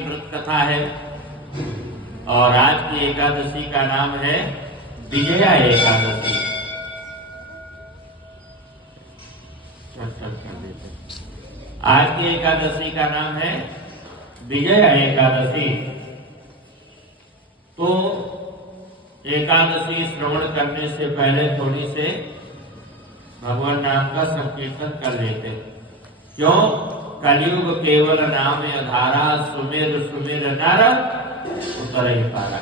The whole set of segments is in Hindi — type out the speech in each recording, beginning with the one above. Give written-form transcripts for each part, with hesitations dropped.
व्रत कथा है और आज की एकादशी का नाम है विजया एकादशी। आज की एकादशी का नाम है विजया एकादशी। तो एकादशी श्रवण करने से पहले थोड़ी से भगवान नाम का संकीर्तन कर लेते। क्यों? कलयुग केवल नाम अधारा, सुमेर सुमेर नर उतर ही पारा।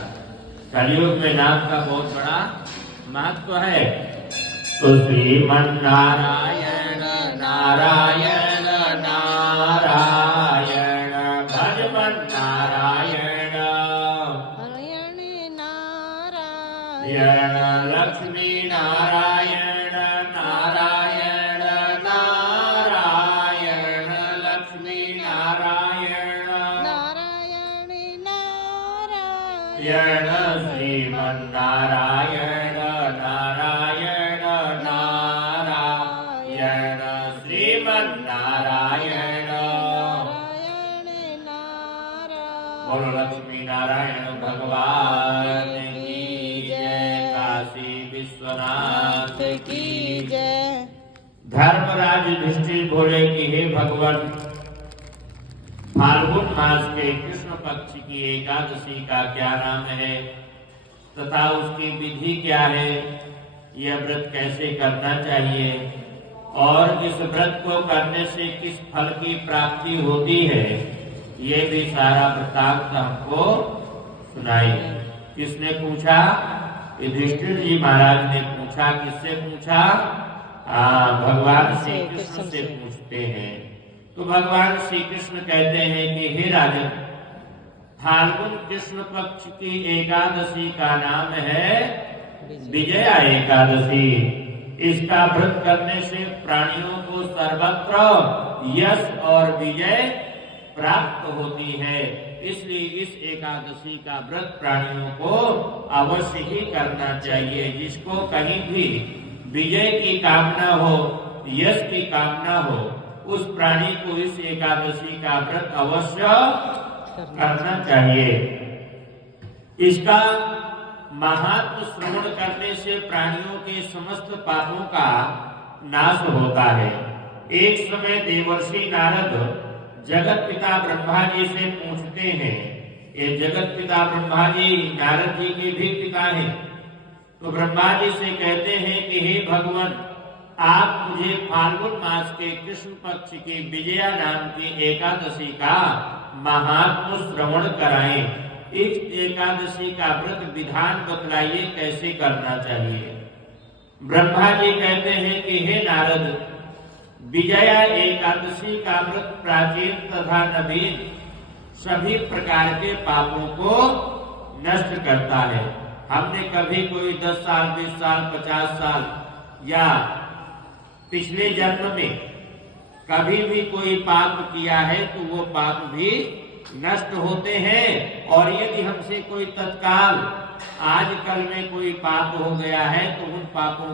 कलयुग में नाम का बहुत बड़ा महत्व है। तो श्रीमन नारायण नारायण नारायण भजमन नारायण नारायण लक्ष्मी नारायण नारायण नारायण लक्ष्मी नारायण नारायण नारायण श्रीमन नारायण नारायण नारायण श्रीमन नारायण। बोलो लक्ष्मी नारायण भगवान की जय। काशी विश्वनाथ की जय। धर्मराज युधिष्ठिर बोले कि हे भगवान, फाल्गुन मास के कृष्ण पक्ष की एकादशी का क्या नाम है तथा उसकी विधि क्या है, यह व्रत कैसे करना चाहिए और इस व्रत को करने से किस फल की प्राप्ति होती है, ये भी सारा वृत्तांत हमको सुनाइए। किसने पूछा? युधिष्ठिर जी महाराज ने पूछा। किससे पूछा? भगवान श्री कृष्ण से पूछते हैं। तो भगवान श्री कृष्ण कहते हैं कि हे राजन, फाल्गुन कृष्ण पक्ष की एकादशी का नाम है विजया एकादशी। इसका व्रत करने से प्राणियों को सर्वत्र यश और विजय प्राप्त होती है। इसलिए इस एकादशी का व्रत प्राणियों को अवश्य ही करना चाहिए। जिसको कहीं भी विजय की कामना हो, यश की कामना हो, उस प्राणी को इस एकादशी का व्रत अवश्य करना चाहिए। इसका महात्म श्रवण करने से प्राणियों के समस्त पापों का नाश होता है। एक समय देवर्षि नारद जगत पिता ब्रह्मा जी से पूछते हैं। ये जगत पिता ब्रह्मा जी नारद जी के भी पिता हैं। तो ब्रह्मा जी से कहते हैं कि हे भगवान, आप मुझे फाल्गुन मास के कृष्ण पक्ष की विजया नाम की एकादशी का महात्म श्रवण कराएं। इस एकादशी का व्रत विधान बतलाइए, कैसे करना चाहिए। ब्रह्मा जी कहते हैं कि हे नारद, विजया एकादशी का व्रत प्राचीन तथा नवीन सभी प्रकार के पापों को नष्ट करता है। हमने कभी कोई 10 साल 20 साल 50 साल या पिछले जन्म में कभी भी कोई पाप किया है तो वो पाप भी नष्ट होते हैं। और यदि हमसे कोई तत्काल आजकल में कोई पाप हो गया है तो उन पापों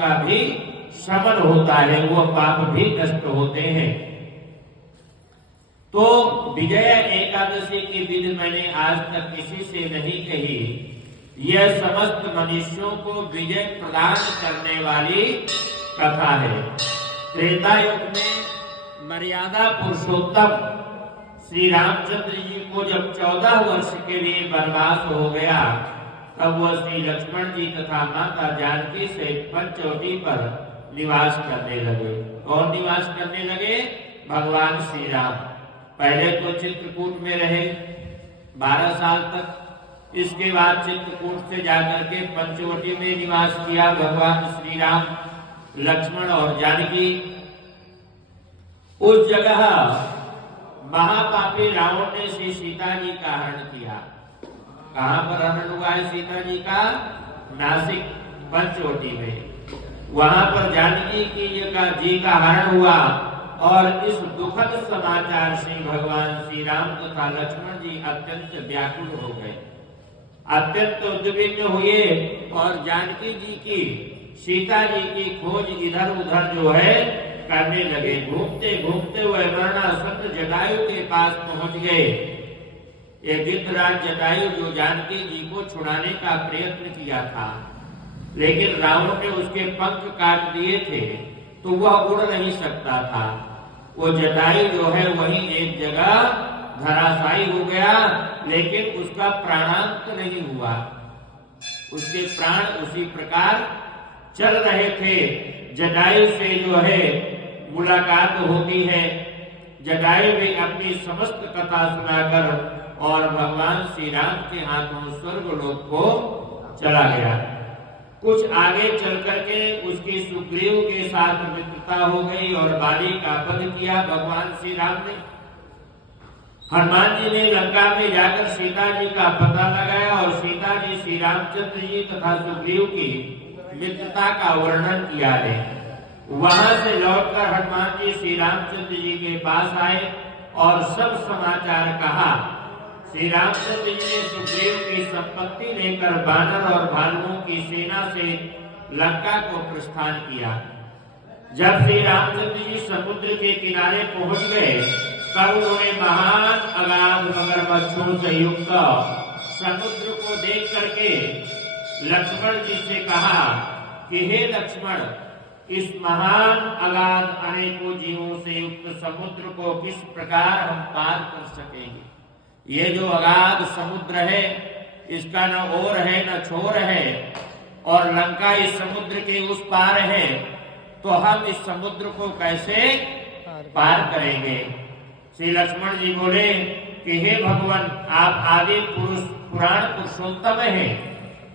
का भी शमन होता है, वो पाप भी नष्ट होते हैं। तो विजया एकादशी की विधि मैंने आज तक किसी से नहीं कही। यह समस्त मनुष्यों को विजय प्रदान करने वाली कथा है। त्रेता युग में मर्यादा पुरुषोत्तम श्री रामचंद्र जी को जब 14 वर्ष के लिए वनवास हो गया, तब वह श्री लक्ष्मण जी तथा माता जानकी से पंचवटी पर निवास करने लगे। कौन निवास करने लगे? भगवान श्री राम। पहले तो चित्रकूट में रहे 12 साल तक। इसके बाद चित्रकूट से जाकर के पंचवटी में निवास किया भगवान श्री राम, लक्ष्मण और जानकी। उस जगह महापापी रावण ने श्री सीता जी का हरण किया। कहां पर हरण हुआ है सीता जी का? नासिक पंचवटी में। वहां पर जानकी जी का हरण हुआ और इस दुखद समाचार से भगवान श्री राम तथा लक्ष्मण जी अत्यंत व्याकुल हो गए, अत्यंत उद्विग्न हुए और जानकी जी की, सीता जी की खोज इधर उधर जो है करने लगे। घूमते घूमते वह मरणासन्न जटायु के पास पहुंच गए। ये गिद्धराज जटायु जो जानकी जी को छुड़ाने का प्रयत्न किया था, लेकिन रावण ने उसके पंख काट दिए थे तो वह उड़ नहीं सकता था। वो जटायु जो है वही एक जगह धराशायी हो गया, लेकिन उसका प्राणांत नहीं हुआ। उसके प्राण उसी प्रकार चल रहे थे। जटायु से जो है मुलाकात होती है। जटायु भी अपनी समस्त कथा सुनाकर और भगवान श्री राम के हाथों स्वर्गलोक को चला गया। कुछ आगे चल करके उसकी सुग्रीव के साथ मित्रता हो गई और बाली का वध किया भगवान श्री राम ने। हनुमान जी ने लंका में जाकर सीता जी का पता लगाया और सीता जी श्री रामचंद्र जी तथा सुग्रीव की मित्रता का वर्णन किया है। वहां से लौटकर हनुमान जी श्री रामचंद्र जी के पास आए और सब समाचार कहा। श्री रामचंद्र जी ने सुग्रीव की संपत्ति लेकर बानर और भालुओं की सेना से लंका को प्रस्थान किया। जब श्री रामचंद्र जी समुद्र के किनारे पहुंच गए तब उन्होंने महान अगाध मगरमच्छों से युक्त समुद्र को देख करके लक्ष्मण जी से कहा कि हे लक्ष्मण, इस महान अगाध अनेकों जीवों से युक्त समुद्र को किस प्रकार हम पार कर सकेंगे। ये जो अगाध समुद्र है इसका न ओर है न छोर है और लंका इस समुद्र के उस पार है, तो हम इस समुद्र को कैसे पार करेंगे। श्री लक्ष्मण जी बोले कि हे भगवान, आप आदि पुरुष पुराण पुरुषोत्तम हैं।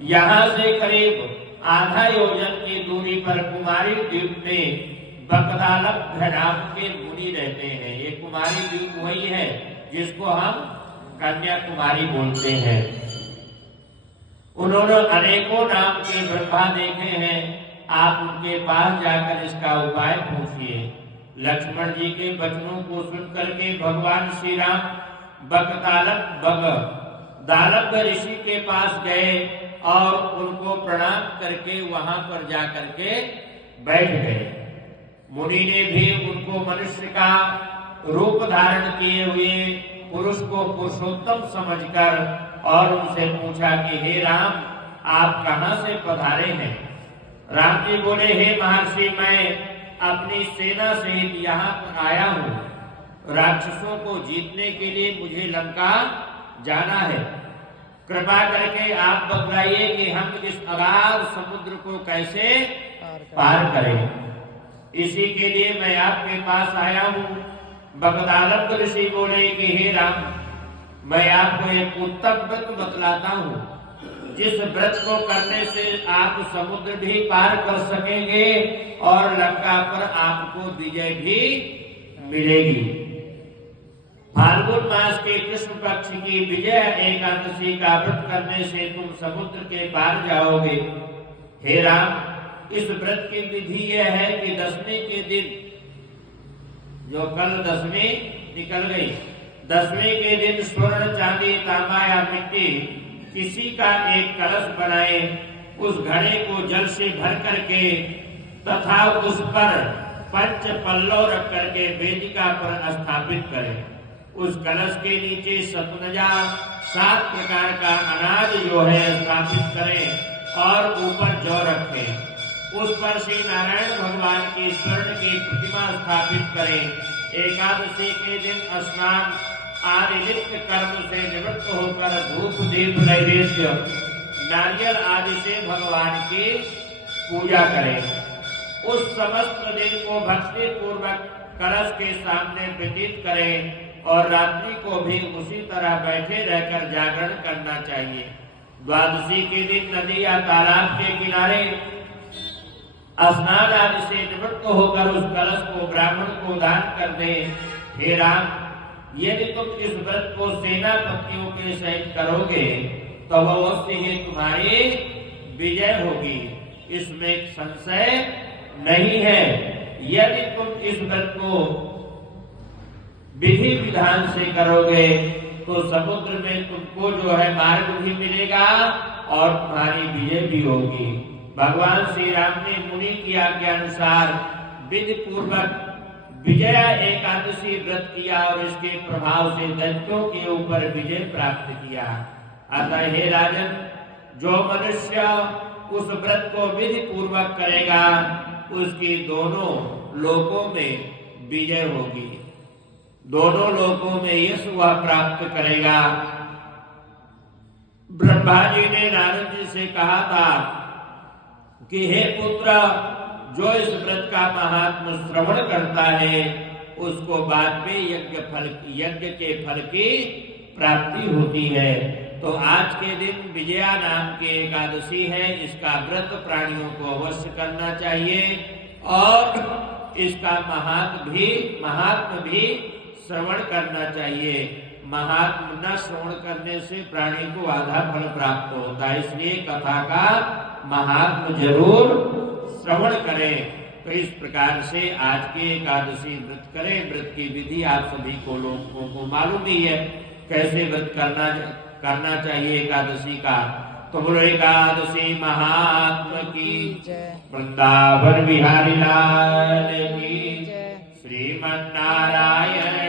यहाँ से करीब आधा योजन की दूरी पर कुमारी द्वीप में बकदालभ नाम के मुनि रहते हैं। ये कुमारी द्वीप वही है जिसको हम कन्याकुमारी बोलते हैं। उन्होंने अनेकों नाम के ब्रह्मा देखे हैं। आप उनके पास जाकर इसका उपाय पूछिए। लक्ष्मण जी के वचनों को सुनकर के भगवान श्री राम दालभ ऋषि के पास गए और उनको प्रणाम करके वहां पर जाकर के बैठ गए। मुनि ने भी उनको मनुष्य का रूप धारण किए हुए पुरुष को पुरुषोत्तम समझकर और उनसे पूछा कि हे राम, आप कहां से पधारे हैं। राम जी बोले, हे महर्षि, मैं अपनी सेना सहित यहाँ पर आया हूँ। राक्षसों को जीतने के लिए मुझे लंका जाना है। कृपा करके आप बतलाइए कि हम इस अगाध समुद्र को कैसे पार करें। इसी के लिए मैं आपके पास आया हूँ। बकदालभ ऋषि बोले कि हे राम, मैं आपको एक उत्तम व्रत बतलाता हूँ, जिस व्रत को करने से आप समुद्र भी पार कर सकेंगे और लंका पर आपको विजय भी मिलेगी। फाल्गुन मास के कृष्ण पक्ष की विजय एकादशी का व्रत करने से तुम समुद्र के पार जाओगे। हे राम, इस व्रत की विधि यह है कि दसवीं के दिन, जो कल दसवीं निकल गई, दसवीं के दिन स्वर्ण, चांदी, तांबा या मिट्टी किसी का एक कलश बनाए, उस घड़े को जल से भर करके तथा उस पर पंच पल्लव रख करके वेदिका पर स्थापित करें। उस कलश के नीचे सतनजा 7 प्रकार का अनाज जो है स्थापित करें और ऊपर जौ रखें। उस पर श्री नारायण भगवान की स्वर्ण की प्रतिमा स्थापित करें। एकादशी के दिन स्नान आदि नित्य कर्म से निवृत्त होकर धूप, दीप, नैवेद्य, नारियल आदि से भगवान की पूजा करें। उस समस्त दिन को भक्ति पूर्वक कलश के सामने व्यतीत करें और रात्रि को भी उसी तरह बैठे रहकर जागरण करना चाहिए। द्वादशी के दिन नदी या तालाब के किनारे स्नान आदि से निवृत्त होकर उस कलश को ब्राह्मण को दान कर दे। हे राम, यदि तुम इस व्रत को सेनापतियों के सहित करोगे तो अवश्य ही तुम्हारी विजय होगी, इसमें संशय नहीं है। यदि तुम इस व्रत को विधि विधान से करोगे तो समुद्र में तुमको जो है मार्ग भी मिलेगा और तुम्हारी विजय भी होगी। भगवान श्री राम ने मुनि की आज्ञा अनुसार विधि पूर्वक विजया एकादशी व्रत किया और इसके प्रभाव से दैत्यों के ऊपर विजय प्राप्त किया। अतः हे राजन, जो मनुष्य उस व्रत को विधि पूर्वक करेगा उसकी दोनों लोकों में विजय होगी, दोनों लोकों में यश वह प्राप्त करेगा। ब्रह्मा जी ने नारद जी से कहा था कि हे पुत्र, जो इस व्रत का महात्म श्रवण करता है उसको बाद में यज्ञ के फल की प्राप्ति होती है। तो आज के दिन विजया नाम की एकादशी है, इसका व्रत प्राणियों को अवश्य करना चाहिए और इसका महात्म भी श्रवण करना चाहिए। महात्म न श्रवण करने से प्राणी को आधा फल प्राप्त होता है, इसलिए कथा का महात्म जरूर श्रवण करें। तो इस प्रकार से आज के एकादशी व्रत करें। व्रत की विधि आप सभी को लोगों को मालूम ही है, कैसे व्रत करना चाहिए एकादशी का। तो बोलो एकादशी महात्म की, वृंदावन बिहारी लाल की, श्रीमन नारायण